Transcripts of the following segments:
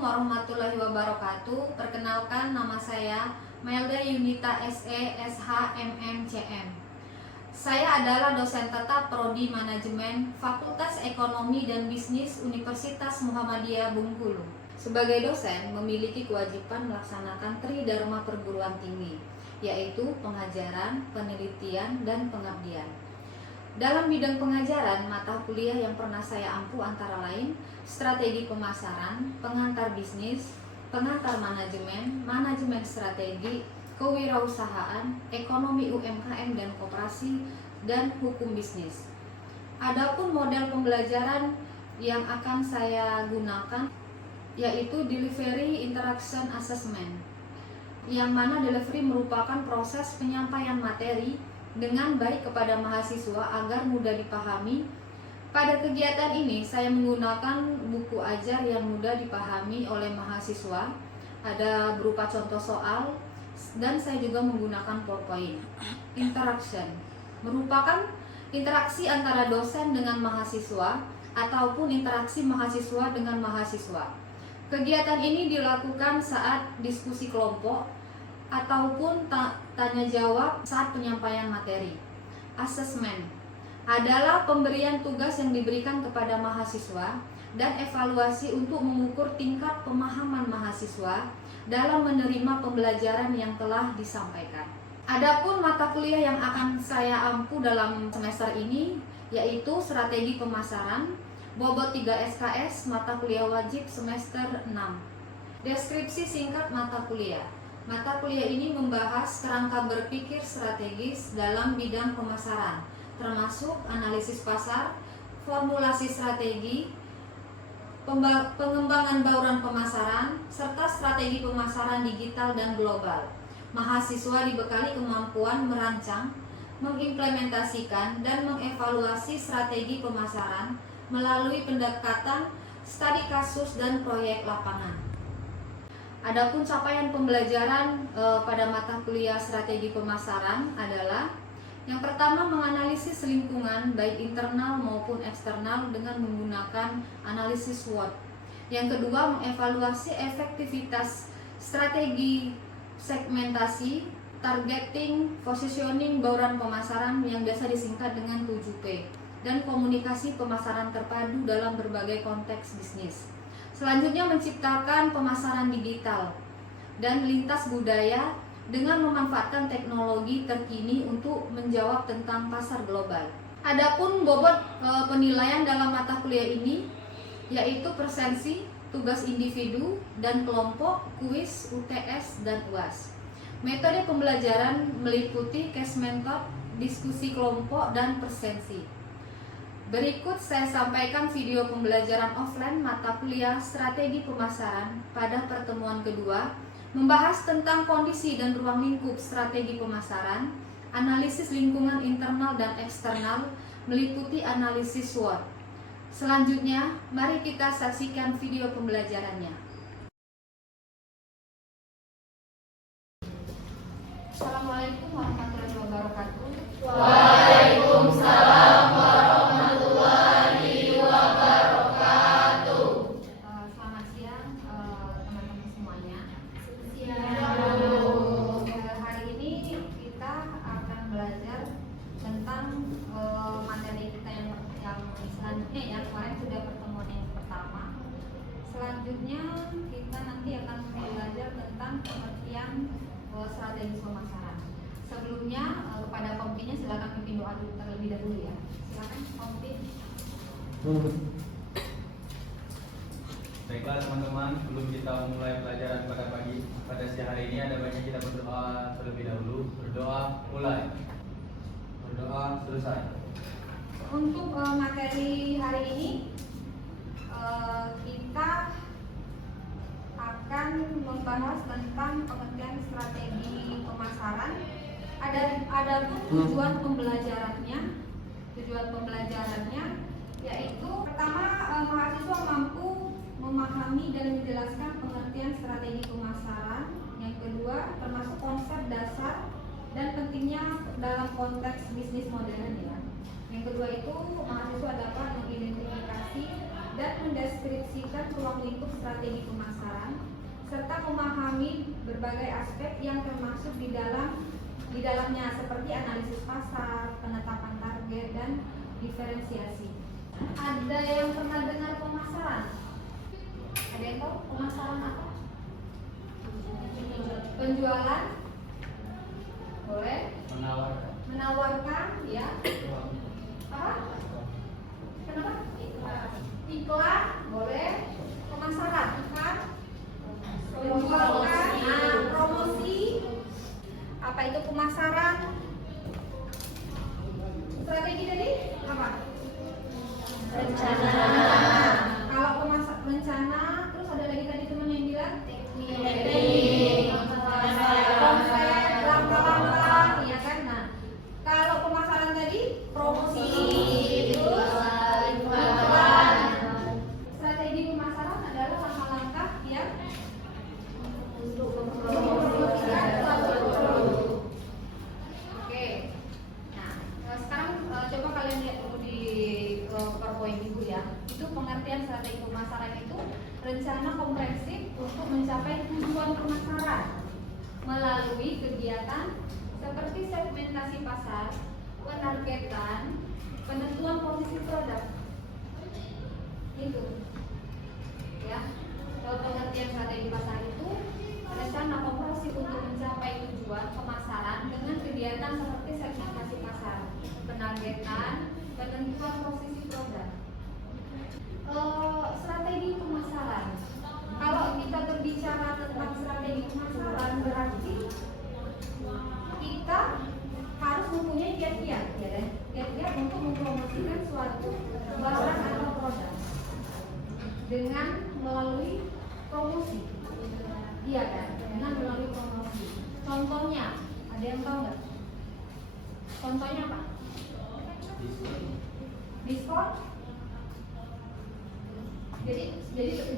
Assalamualaikum warahmatullahi wabarakatuh. Perkenalkan, nama saya Melda Yunita SE SHMMCM. Saya adalah dosen tetap Prodi Manajemen Fakultas Ekonomi dan Bisnis Universitas Muhammadiyah Bengkulu. Sebagai dosen memiliki kewajiban melaksanakan tridharma perguruan tinggi, yaitu pengajaran, penelitian, dan pengabdian. Dalam bidang pengajaran, mata kuliah yang pernah saya ampu antara lain strategi pemasaran, pengantar bisnis, pengantar manajemen, manajemen strategi, kewirausahaan, ekonomi UMKM dan koperasi, dan hukum bisnis. Adapun model pembelajaran yang akan saya gunakan yaitu Delivery Interaction Assessment, yang mana delivery merupakan proses penyampaian materi dengan baik kepada mahasiswa agar mudah dipahami. Pada kegiatan ini saya menggunakan buku ajar yang mudah dipahami oleh mahasiswa, ada berupa contoh soal, dan saya juga menggunakan PowerPoint. Interaction merupakan interaksi antara dosen dengan mahasiswa ataupun interaksi mahasiswa dengan mahasiswa. Kegiatan ini dilakukan saat diskusi kelompok ataupun tanya jawab saat penyampaian materi. Assessment adalah pemberian tugas yang diberikan kepada mahasiswa dan evaluasi untuk mengukur tingkat pemahaman mahasiswa dalam menerima pembelajaran yang telah disampaikan. Adapun mata kuliah yang akan saya ampu dalam semester ini yaitu strategi pemasaran, bobot 3 SKS, mata kuliah wajib semester 6. Deskripsi singkat mata kuliah. Mata kuliah ini membahas kerangka berpikir strategis dalam bidang pemasaran, termasuk analisis pasar, formulasi strategi, pengembangan bauran pemasaran, serta strategi pemasaran digital dan global. Mahasiswa dibekali kemampuan merancang, mengimplementasikan, dan mengevaluasi strategi pemasaran melalui pendekatan studi kasus dan proyek lapangan. Adapun capaian pembelajaran pada mata kuliah strategi pemasaran adalah yang pertama, menganalisis lingkungan baik internal maupun eksternal dengan menggunakan analisis SWOT. Yang kedua, mengevaluasi efektivitas strategi segmentasi, targeting, positioning, bauran pemasaran yang biasa disingkat dengan 7P, dan komunikasi pemasaran terpadu dalam berbagai konteks bisnis. Selanjutnya, menciptakan pemasaran digital dan lintas budaya dengan memanfaatkan teknologi terkini untuk menjawab tentang pasar global. Adapun bobot penilaian dalam mata kuliah ini yaitu presensi, tugas individu dan kelompok, kuis, UTS, dan UAS. Metode pembelajaran meliputi case method, diskusi kelompok, dan presensi. Berikut saya sampaikan video pembelajaran offline mata kuliah strategi pemasaran pada pertemuan kedua, membahas tentang kondisi dan ruang lingkup strategi pemasaran, analisis lingkungan internal dan eksternal, meliputi analisis SWOT. Selanjutnya, mari kita saksikan video pembelajarannya. Assalamualaikum warahmatullahi wabarakatuh. Waalaikumsalam warahmatullahi wabarakatuh. Selamat siang teman-teman semuanya. Hari ini kita akan belajar tentang materi kita yang selanjutnya ya. Kemarin sudah pertemuan yang pertama. Selanjutnya kita nanti akan belajar tentang pengertian strategi pemasaran. Sebelumnya kepada pemimpinnya silakan pimpin doa dulu terlebih dahulu ya. Silakan pemimpin. Baiklah teman-teman, sebelum kita mulai pelajaran pada siang hari ini ada baiknya kita berdoa terlebih dahulu. Berdoa mulai, berdoa selesai. Untuk materi hari ini kita akan membahas tentang pengertian strategi pemasaran. Ada tujuan pembelajarannya yaitu pertama, mahasiswa mampu memahami dan menjelaskan pengertian strategi pemasaran. Yang kedua, termasuk konsep dasar dan pentingnya dalam konteks bisnis modern ya. Yang kedua itu mahasiswa dapat mengidentifikasi dan mendeskripsikan ruang lingkup strategi pemasaran serta memahami berbagai aspek yang termasuk di dalamnya seperti analisis pasar, penetapan target, dan diferensiasi. Ada yang pernah dengar pemasaran? Ada yang tahu pemasaran apa? Penjualan? Boleh? Menawarkan, ya. Apa? Kenapa? Iklan, boleh. Pemasaran, iklan. Menjualkan, promosi. Apa itu pemasaran? Strategi tadi apa? Rencana. Kalau rencana, terus ada lagi tadi teman yang bilang Teknik. konsep, langkah-langkah, ya kan? Nah, kalau pemasaran tadi promosi, terus iklan. Strategi pemasaran adalah langkah-langkah yang mempromosikan suatu produk. Oke. Nah, sekarang coba kalian lihat dulu di PowerPoint Ibu ya. Itu pengertian strategi pemasaran itu rencana komprehensif untuk mencapai tujuan pemasaran melalui kegiatan seperti segmentasi pasar, penargetan, penentuan posisi produk. Itu. Ya. Kalau pengertian strategi pasar itu rencana komprehensif untuk mencapai tujuan pemasaran dengan kegiatan seperti segmentasi pasar, penargetan, penentuan posisi produk. Strategi pemasaran. Kalau kita berbicara tentang strategi pemasaran berarti kita harus mempunyai kiat-kiat, ya kan? Kiat-kiat untuk mempromosikan suatu barang atau produk dengan melalui promosi. Iya kan? Dengan melalui promosi. Contohnya, ada yang tahu nggak? Contohnya apa? Diskon.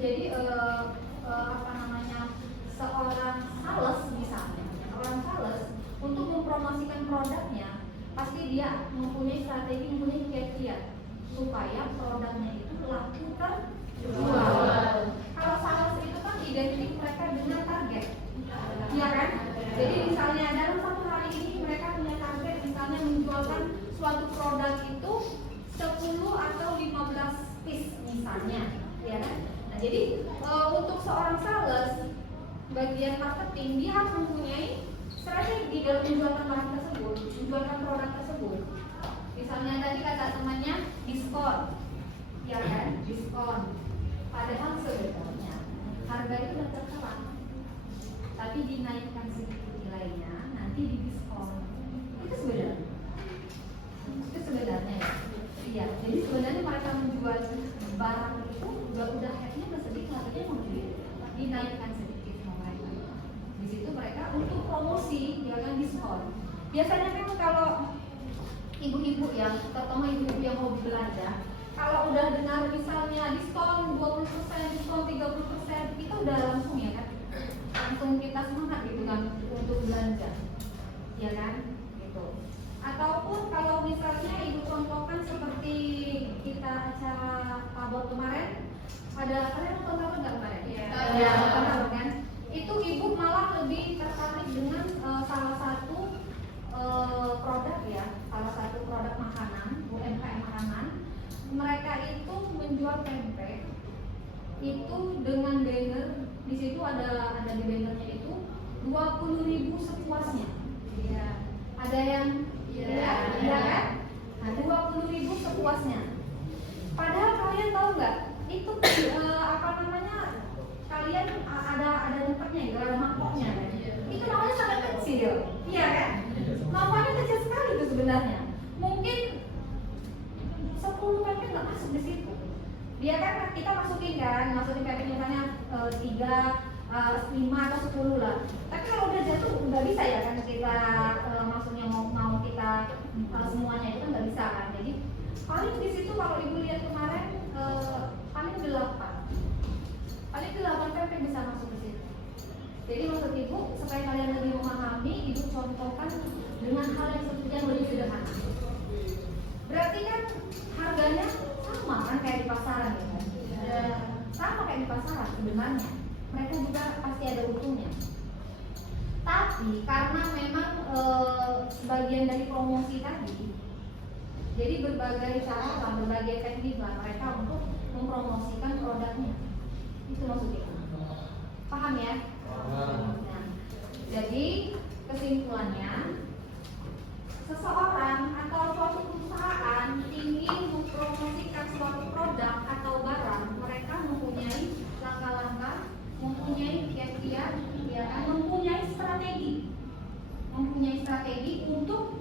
Jadi apa namanya, seorang sales misalnya, seorang sales untuk mempromosikan produknya pasti dia mempunyai strategi, mempunyai kiat-kiat supaya produknya itu laku terjual. Kalau sales itu kan identik mereka dengan target, iya kan? Jadi misalnya dalam satu hari ini mereka punya target misalnya menjualkan suatu produk itu 10 atau 15 piece misalnya, ya kan? Nah, jadi untuk seorang sales, bagian marketing dia harus mempunyai strategi dalam menjualkan barang tersebut, menjualkan produk tersebut. Misalnya tadi kata temannya diskon, ya kan? Diskon. Padahal sebenarnya harga itu sudah tertera, tapi dinaikkan sedikit nilainya, nanti didiskon. Itu sebenarnya. Iya, jadi sebenarnya mereka menjual barang itu udah headnya sedikit, harganya mau dinaikkan sedikit sama mereka. Di situ mereka untuk promosi, ya kan, diskon. Biasanya kan kalau ibu-ibu yang, terutama ibu-ibu yang mau belanja, kalau udah dengar misalnya diskon 20%, diskon 30%, kita udah langsung, ya kan, langsung kita semangat gitu kan untuk belanja, ya kan, gitu. Ataupun kalau misalnya ibu contohkan seperti kita acara abot kemarin, ada kalian nonton abot nggak kemarin? Iya. Nonton kan? Itu ibu malah lebih tertarik dengan salah satu produk, ya, salah satu produk makanan, UMKM makanan. Mereka itu menjual pempek itu dengan banner, di situ ada di bannernya itu 20.000 sepuasnya. Iya. Ada yang iya kan? Nah, 20.000 sepuasnya. Padahal kalian tahu nggak? Itu apa namanya? Kalian ada tempatnya, ada mangkoknya. Itu namanya sangat kecil, iya kan? Namanya kecil sekali itu sebenarnya. Mungkin 10 pempek nggak masuk di situ. Dia kan kita masukin pempek misalnya 3, 5 atau 10 lah. Tapi kalau udah jatuh nggak bisa, ya kan, kita maksudnya mau kita semuanya itu kan nggak bisa kan. Jadi paling di situ kalau ibu lihat kemarin paling 8 pempek bisa masuk ke situ. Jadi maksud ibu supaya kalian lebih memahami, ibu contohkan dengan hal yang lebih sederhana. Berarti kan harganya sama kan kayak di pasaran, ya kan? Sama kayak di pasaran sebenarnya, mereka juga pasti ada untungnya. Tapi karena memang sebagian dari promosi tadi, jadi berbagai cara, berbagai teknik lah mereka untuk mempromosikan produknya. Itu maksudnya. Paham ya? Nah, jadi kesimpulannya, seseorang atau suatu perusahaan ingin mempromosikan suatu produk atau barang, mereka mempunyai langkah-langkah, mempunyai kiat-kiat, ya kan, mempunyai strategi untuk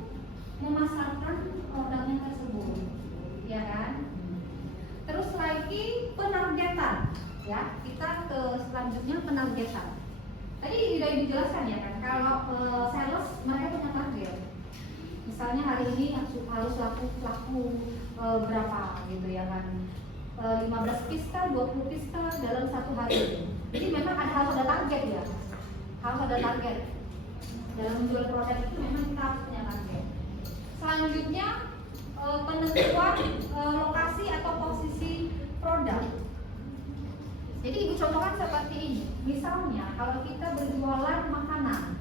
memasarkan produknya tersebut, ya kan. Terus lagi penargetan, ya, kita ke selanjutnya penargetan. Tadi sudah dijelaskan ya kan, kalau sales mereka punya target. Misalnya hari ini harus laku berapa gitu ya kan, 15 piece kah, 20 piece kah dalam satu hari. Jadi memang harus ada target ya, harus ada target. Dalam menjual produk itu memang kita harus punya target. Selanjutnya penentuan lokasi atau posisi produk. Jadi ibu contohkan seperti ini. Misalnya kalau kita berjualan makanan,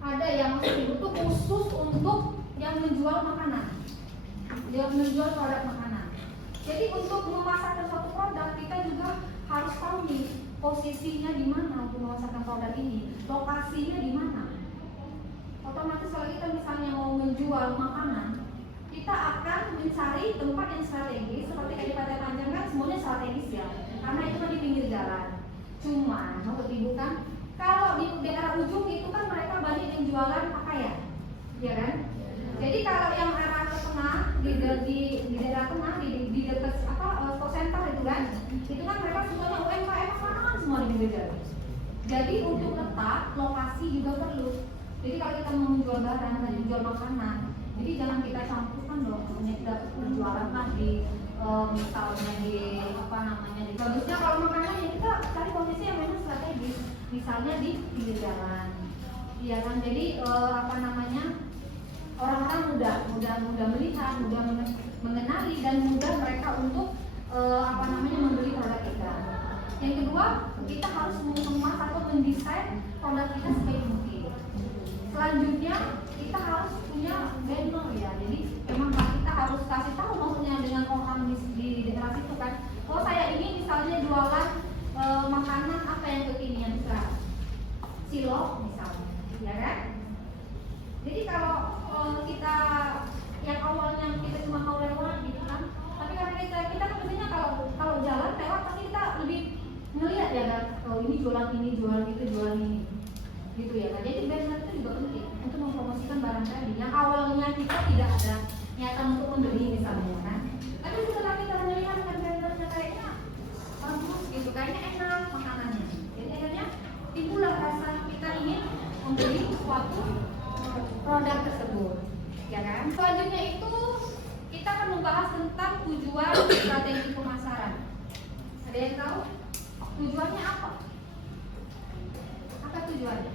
ada yang maksud ibu tuh khusus untuk yang menjual makanan, yang menjual produk makanan. Jadi untuk memasarkan suatu produk kita juga harus tahu nih posisinya di mana untuk memasarkan produk ini, lokasinya di mana. Otomatis kalau kita misalnya mau menjual makanan, kita akan mencari tempat yang strategis. Seperti kayak di Pantai Panjang kan semuanya strategis ya, karena itu kan di pinggir jalan. Cuma maksud ibu kan, kalau di daerah ujung itu kan mereka banyak yang jualan pakaian, ya kan? Jadi kalau yang arah ke tengah di daerah tengah di dekat sport center itu kan mereka semuanya UMKM makanan semua di pinggir jalan. Jadi untuk letak lokasi juga perlu. Jadi kalau kita mau menjual barang dan menjual makanan, jadi jangan kita campurkan dong. Misalnya kita berjualan kan di misalnya di bagusnya kalau makanan ya kita cari posisi yang memang strategis. Misalnya di pinggir jalan, iya kan. Jadi orang-orang mudah melihat, mudah mengenali dan mudah mereka untuk membeli produk kita. Yang kedua, kita harus mengemas atau mendesain produk kita sebaik mungkin. Selanjutnya kita harus punya banner ya. Jadi memang kita harus kasih tahu maksudnya dengan orang di daerah situ kan. Oh saya ini misalnya jualan makanan apa yang kekinian sekarang, cilok misalnya, ya kan? Jadi kalau kita yang awalnya kita cuma mau lewat gitu kan, tapi karena kita kan biasanya kalau jalan lewat pasti kita lebih ngelihat ya kan, oh ini jualan ini, jualan itu, jualan ini, gitu ya kan. Jadi banner itu juga penting untuk mempromosikan barang tadi yang awalnya kita tidak ada niatan untuk membeli misalnya kan, tapi setelah kita melihat kan bannernya kayaknya bagus gitu, kayaknya enak makanannya, jadi akhirnya timbullah rasa kita ingin membeli suatu produk tersebut, ya kan. Selanjutnya itu kita akan membahas tentang tujuan strategi pemasaran. Ada yang tahu tujuannya apa? Apa tujuannya?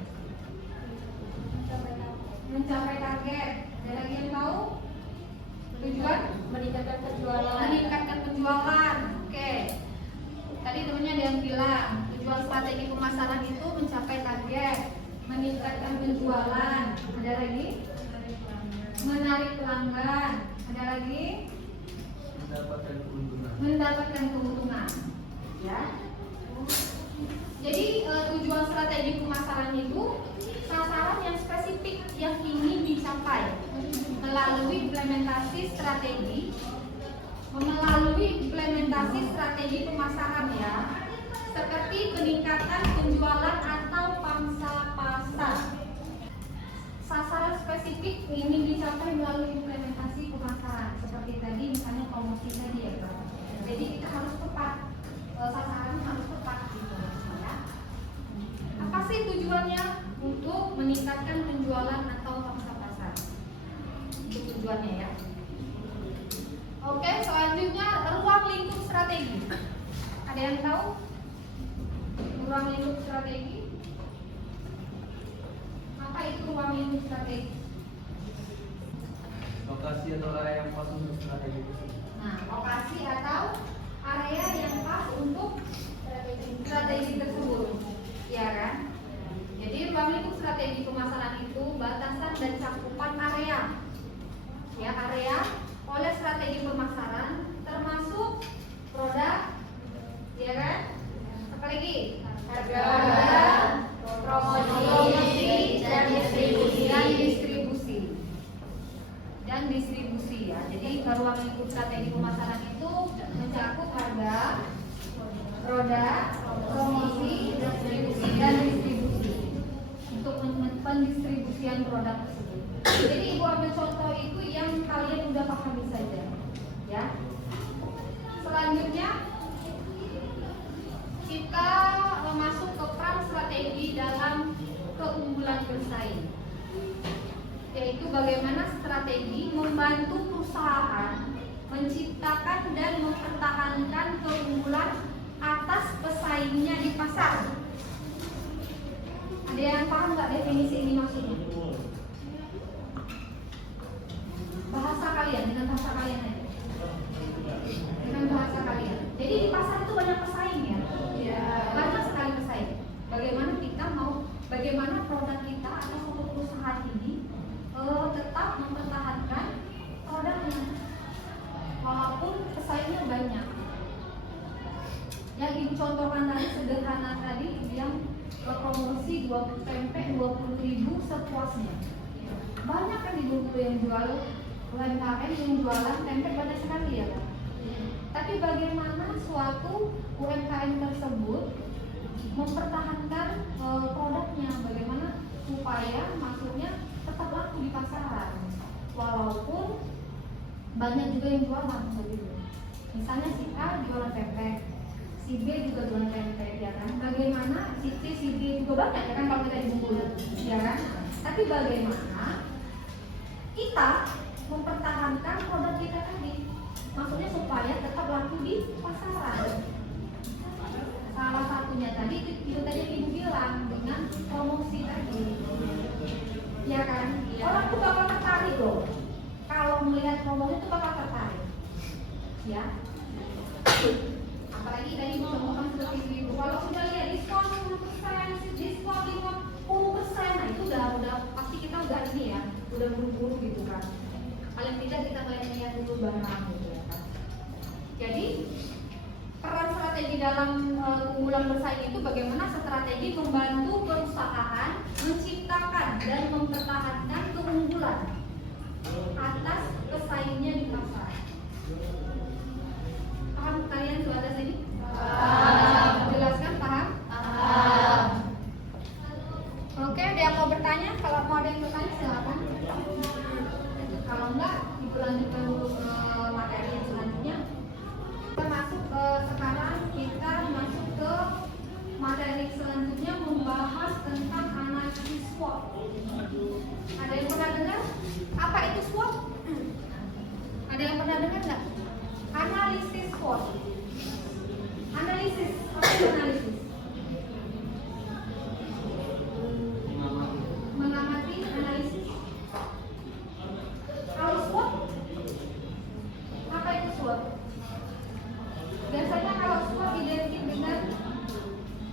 Mencapai target. Ada lagi yang tahu? Tujuan? Meningkatkan penjualan. Meningkatkan penjualan. Oke. Tadi temennya ada yang bilang tujuan strategi pemasaran itu mencapai target, meningkatkan penjualan. Ada lagi? Menarik pelanggan. Ada lagi? Mendapatkan keuntungan. Ya. Jadi tujuan strategi pemasaran itu sasaran yang spesifik yang ingin dicapai melalui implementasi strategi pemasaran ya, seperti peningkatan penjualan atau pangsa pasar. Sasaran spesifik ingin dicapai melalui implementasi pemasaran seperti tadi misalnya promosi tadi ya Pak. Jadi kita harus tepat, sasarannya harus tepat gitu ya. Apa sih tujuannya? Untuk meningkatkan penjualan atau pangsa pasar. Itu tujuannya ya. Oke, selanjutnya ruang lingkup strategi. Ada yang tahu ruang lingkup strategi? Apa itu ruang lingkup strategi? Lokasi atau area yang pas untuk strategi. Nah, lokasi atau area yang pas untuk strategi tersebut, ya kan? Jadi ruang lingkup strategi pemasaran itu batasan dan cakupan area, ya, area oleh strategi pemasaran termasuk produk, ya kan? Apa lagi? Harga, promosi, dan distribusi. Dan distribusi, ya. Jadi ruang lingkup strategi pemasaran itu mencakup harga, produk, promosi, dan distribusi untuk pendistribusian produk tersebut. Jadi ibu ambil contoh itu yang kalian udah pahami saja, ya. Selanjutnya kita masuk ke peran strategi dalam keunggulan bersaing, yaitu bagaimana strategi membantu perusahaan menciptakan dan mempertahankan keunggulan atas pesaingnya di pasar. Ada yang paham nggak definisi ini maksudnya? Bahasa kalian, dengan bahasa kalian aja. Dengan bahasa kalian. Jadi di pasar itu banyak pesaing, ya. Banyak sekali pesaing. Bagaimana produk kita atau suatu perusahaan ini tetap mempertahankan produknya walaupun pesaingnya banyak. Yang ibu contohkan tadi sederhana tadi, yang promosi 20 tempe 20.000 sepuasnya. Banyak kan ibu yang jual UMKM yang jualan tempe banyak sekali, ya kan? Tapi bagaimana suatu UMKM tersebut mempertahankan produknya, bagaimana supaya maksudnya tetap laku di pasaran walaupun banyak juga yang jualan begitu. Misalnya si A jualan tempe, si B juga jualan tempe, ya kan? Bagaimana si C, si D juga banyak, ya kan, kalau kita di Bengkulu, ya kan? Tapi bagaimana kita mempertahankan produk kita tadi, maksudnya supaya tetap laku di pasaran. Salah satunya tadi itu tadi ibu bilang dengan promosi tadi, ya kan? Orang tuh bakal tertarik loh kalau melihat promosi itu, bakal tertarik, ya. Apalagi tadi ngomong seperti itu, kalau sudah lihat diskon 10%, diskon 50%, nah itu udah pasti kita udah ini, ya, udah buru-buru gitu kan. Paling tidak kita melihat dulu barang gitu, ya kan. Jadi peran strategi dalam keunggulan bersaing itu bagaimana strategi membantu perusahaan menciptakan dan mempertahankan keunggulan atas pesaingnya di pasar. Paham kalian tuh atas ini? Paham. Jelaskan, paham? Paham. Oke, ada yang mau bertanya? Kalau mau ada yang bertanya silakan. Kalau enggak, kita lanjutkan dulu ke materi yang selanjutnya. Kita masuk ke sekarang kita masuk ke materi selanjutnya, membahas tentang analisis SWOT. Ada yang pernah dengar apa itu SWOT? Ada yang pernah dengar nggak? Analisis SWOT. Analisis, apa itu analisis? Mengamati, analisis. Kalau SWOT, apa itu SWOT? Biasanya kalau SWOT identik dengan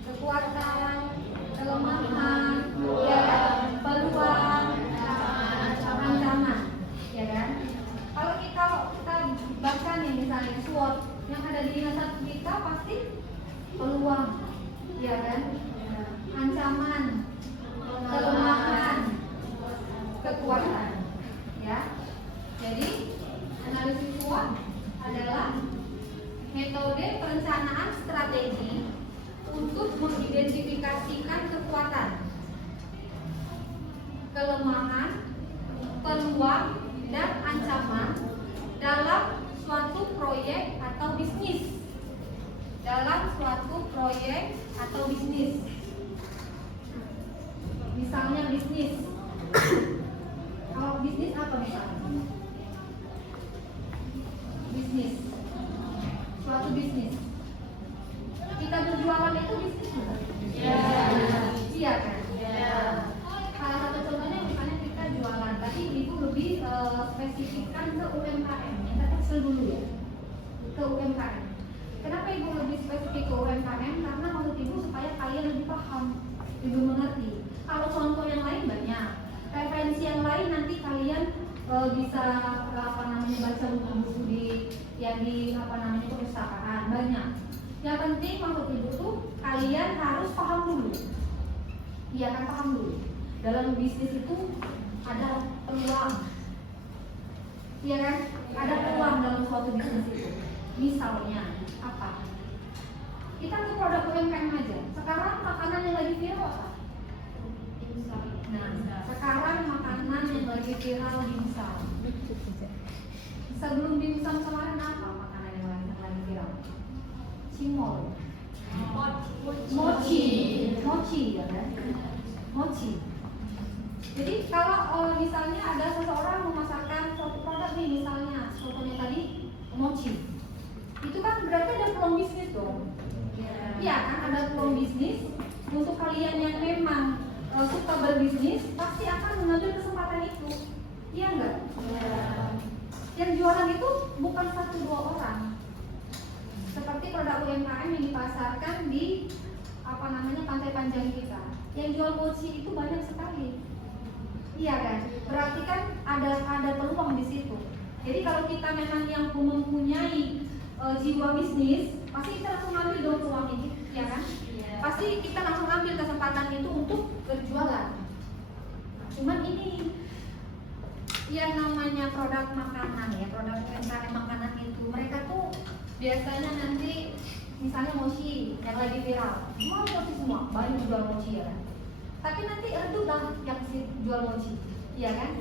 kekuatan, kelemahan, ya, peluang, ancaman, ya kan? Kalau kita baca nih misalnya SWOT yang ada di satu kita pasti peluang, ya kan? Ancaman, kelemahan, kekuatan, ya. Jadi analisis SWOT adalah metode perencanaan strategi untuk mengidentifikasikan kekuatan, kelemahan, peluang, dan ancaman dalam suatu proyek atau bisnis. Misalnya bisnis. Kalau bisnis apa misalnya? Bisnis. Suatu bisnis. Kita berjualan itu bisnis bukan? Iya kan? Salah satu contohnya misalnya kita jualan. Tadi ibu lebih spesifikkan ke UMKM. Kita kecil dulu ya. Ke UMKM. topik ke UMKM karena menurut ibu supaya kalian lebih paham, lebih mengerti. Kalau contoh yang lain banyak, referensi yang lain nanti kalian bisa baca buku-buku di perpustakaan banyak. Yang penting maksud ibu tuh kalian harus paham dulu. Iya kan, paham dulu. Dalam bisnis itu ada peluang. Iya kan? Ada peluang dalam suatu bisnis itu. Misalnya apa? Kita ke produk UMKM aja. Sekarang makanan yang lagi viral apa? Nah, sekarang makanan yang lagi viral dimsum. Sebelum dimsum kemarin apa makanan yang lagi viral? Cimol. Mochi ya kan? Mochi. Jadi kalau misalnya ada seseorang memasarkan suatu produk nih, misalnya contohnya tadi mochi, itu kan berarti ada peluang bisnis dong. Iya kan, ada peluang bisnis. Untuk kalian yang memang suka berbisnis pasti akan mengambil kesempatan itu. Iya enggak? Yang jualan itu bukan 1-2 orang. Seperti produk UMKM yang dipasarkan di Pantai Panjang kita. Yang jual mochi itu banyak sekali. Iya kan? Berarti kan ada peluang di situ. Jadi kalau kita memang yang mempunyai jiwa bisnis, pasti kita langsung ambil dong peluang ini, ya kan? Pasti kita langsung ambil kesempatan itu untuk berjualan. Cuman ini yang namanya produk makanan ya, produk UMKM makanan itu, mereka tuh biasanya nanti misalnya mochi yang lagi viral, semua banyak jual mochi ya kan? Tapi nanti redup lah yang jual mochi, iya kan?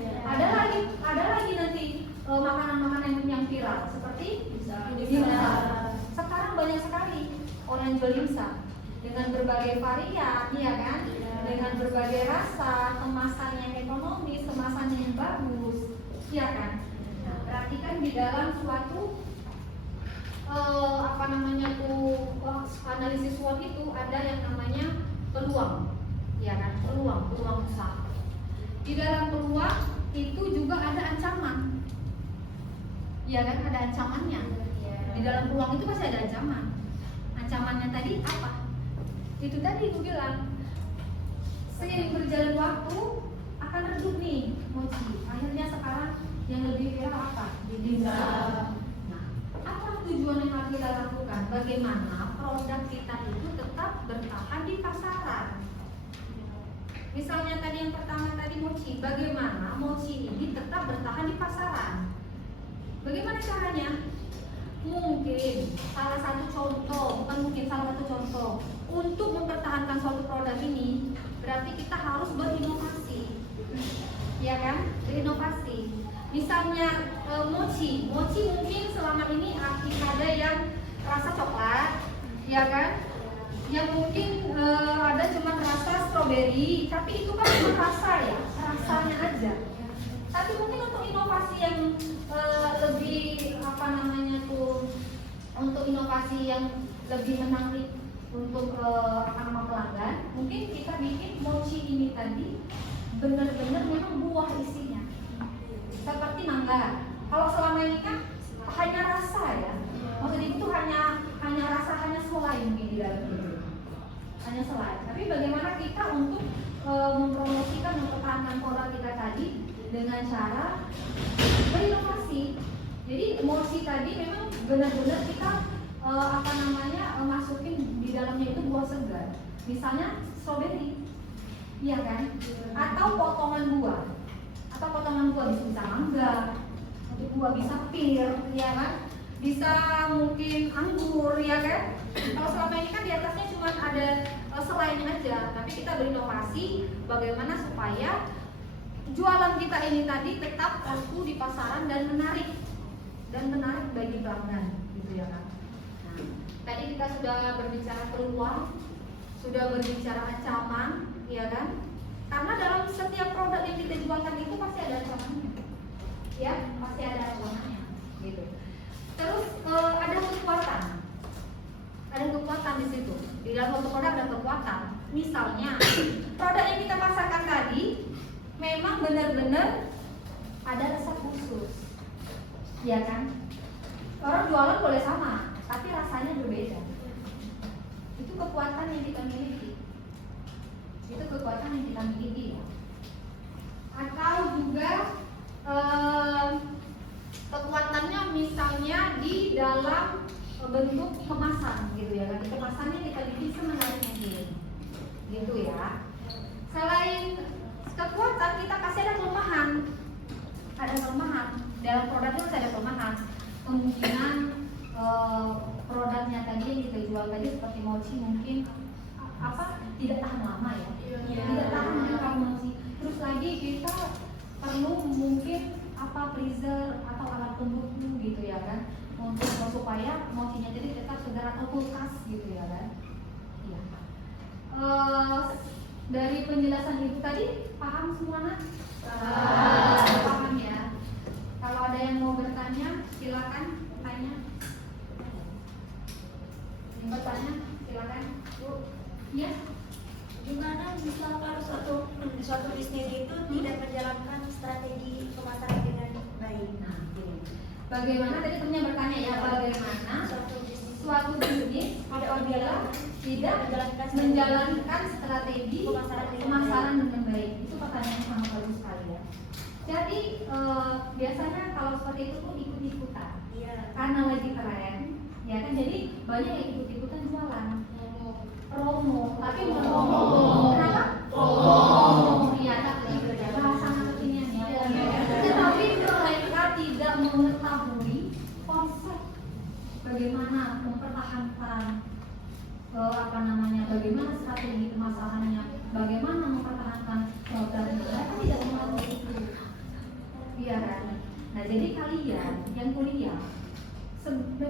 Ada lagi nanti makanan-makanan yang viral seperti dimsum. Sekarang banyak sekali orang yang jual dimsum dengan berbagai varian, iya kan? Dengan berbagai rasa, kemasan yang ekonomis, kemasan yang bagus, iya kan? Nah, berarti kan di dalam suatu analisis SWOT itu ada yang namanya peluang, ya kan? Peluang usaha. Di dalam peluang itu juga ada ancaman, ya kan? Ada ancamannya. Di dalam peluang itu pasti ada ancaman. Ancamannya tadi apa? Itu tadi aku bilang, seiring berjalan waktu akan redup nih mochi. Akhirnya sekarang yang lebih viral apa? Dimsum. Nah, apa tujuan yang harus kita lakukan? Bagaimana produk kita itu tetap bertahan di pasaran? Misalnya tadi yang pertama tadi mochi, bagaimana mochi ini tetap bertahan di pasaran? Bagaimana caranya? Mungkin salah satu contoh untuk mempertahankan suatu produk ini, berarti kita harus berinovasi, ya kan? Berinovasi. Misalnya mochi mungkin selama ini ada yang rasa coklat, ya kan? Yang mungkin ada cuma rasa stroberi, tapi itu kan cuma rasa ya, rasanya aja. Tapi mungkin untuk inovasi yang lebih untuk inovasi yang lebih menarik untuk pelanggan, mungkin kita bikin mochi ini tadi benar-benar memang buah isinya, seperti mangga. Kalau selama ini kan hanya rasa ya, maksudnya itu hanya rasa, hanya selai mungkin di dalam itu, hanya selai. Tapi bagaimana kita untuk mempromosikan, mempertahankan produk kita tadi dengan cara berinovasi. Jadi mochi tadi memang benar-benar kita masukin di dalamnya itu buah segar, misalnya stroberi, iya kan? Atau potongan buah bisa mangga, nanti buah bisa pir, ya kan? Bisa mungkin anggur, ya kan? Kalau selama ini kan di atasnya cuma ada selainya aja, tapi kita berinovasi bagaimana supaya jualan kita ini tadi tetap laku di pasaran dan menarik bagi pelanggan, gitu ya kan? Nah, tadi kita sudah berbicara peluang, sudah berbicara ancaman, ya kan? Karena dalam setiap produk yang kita jualkan itu pasti ada ancamannya, ya, pasti ada ancamannya, gitu. Terus ada kekuatan di situ. Di dalam suatu produk ada kekuatan. Misalnya produk yang kita pasarkan tadi memang benar-benar ada rasa khusus, ya kan? Orang jualan boleh sama, tapi rasanya berbeda. Itu kekuatan yang kita miliki. Itu kekuatan yang kita miliki ya. Atau juga kekuatannya misalnya di dalam bentuk kemasan gitu ya. Di kemasannya kita bikin semenarik mungkin. Gitu ya. Selain kekuatan, kita kasih ada kelemahan. Ada kelemahan. Dalam produk itu ada kelemahan. Kemungkinan produknya tadi yang kita jual tadi seperti mochi mungkin tidak tahan lama ya. Tidak tahan kalau mochi. Terus lagi kita perlu mungkin freezer atau alat pendukung gitu ya kan, untuk supaya mochinya jadi tetap segar atau kulkas gitu ya kan. Iya. Dari penjelasan ibu tadi paham semua nak? Paham ya. Kalau ada yang mau bertanya silakan tanya. Yang bertanya silakan Bu. Iya. Gimana misalkan suatu bisnis itu tidak menjalankan strategi pemasaran dengan baik? Nah, gini. Bagaimana tadi temennya bertanya ya, bagaimana suatu bisnis apabila tidak menjalankan strategi pemasaran dengan baik? Itu pertanyaan yang sangat bagus sekali ya. Jadi biasanya kalau seperti itu tuh ikut-ikutan, karena lagi tren, ya kan? Jadi banyak yang ikut-ikutan jualan. Promo, tapi bukan promo. Kenapa? Promo. Iya, bahasa kekinian ya. Tetapi mereka tidak mengetahui konsep bagaimana mempertahankan bagaimana strategi pemasarannya, bagaimana mempertahankan produknya. Mereka tidak mengetahui itu. Iya kan? Nah, jadi kalian yang kuliah,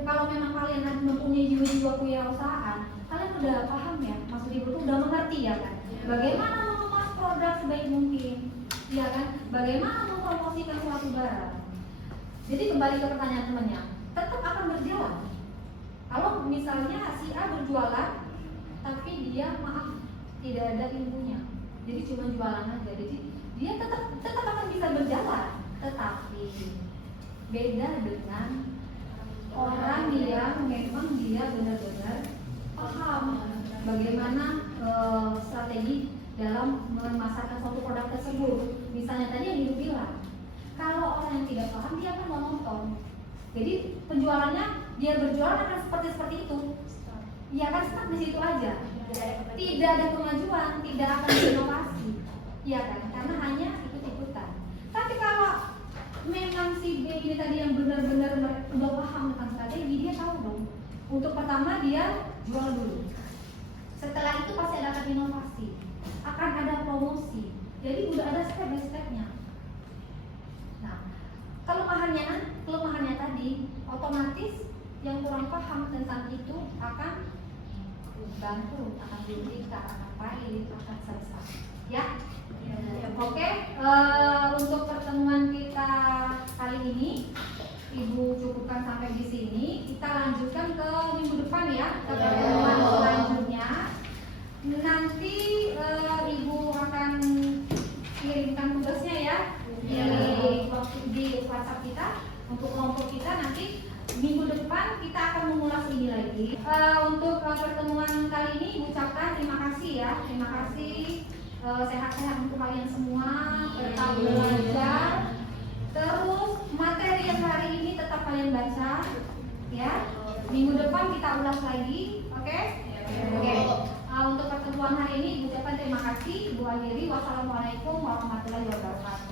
kalau memang kalian mempunyai jiwa-jiwa kewirausahaan, kalian udah paham ya, maksud ibu tuh udah mengerti ya kan, bagaimana mengemas produk sebaik mungkin, ya kan, bagaimana mempromosikan suatu barang. Jadi kembali ke pertanyaan temannya, tetap akan berjalan. Kalau misalnya si A berjualan, tapi dia tidak ada ilmunya, jadi cuma jualan aja, jadi dia tetap akan bisa berjalan. Tetapi beda dengan orang yang memang dia benar-benar paham bagaimana strategi dalam memasarkan suatu produk tersebut. Misalnya tadi yang ibu bilang, kalau orang yang tidak paham dia akan menonton. Jadi penjualannya dia berjualan akan seperti itu. Ya kan, stuck di situ aja. Tidak ada kemajuan, tidak akan berinovasi. Ya kan, karena hanya ikut-ikutan. Tapi kalau memang si B ini tadi yang benar-benar udah paham tentang strategi, dia tahu dong. Untuk pertama dia jual dulu. Setelah itu pasti ada inovasi, akan ada promosi. Jadi udah ada step by stepnya. Nah, kelemahannya tadi otomatis yang kurang paham tentang itu akan bantu, akan dirugikan, akan pahit, akan sesat. Ya. Oke, untuk pertemuan kita kali ini Ibu cukupkan sampai di sini. Kita lanjutkan ke minggu depan ya, ke pertemuan selanjutnya. Nanti Ibu akan kirimkan tugasnya ya di WhatsApp kita untuk kelompok kita. Nanti minggu depan kita akan mengulas ini lagi. Untuk pertemuan kali ini Ibu ucapkan terima kasih ya, terima kasih. Sehat-sehat untuk kalian semua, tetap belajar. Terus materi yang hari ini tetap kalian baca, ya. Minggu depan kita ulas lagi, oke? Oke. Untuk pertemuan hari ini, Ibu ucapkan terima kasih. Ibu akhiri. Wassalamualaikum warahmatullahi wabarakatuh.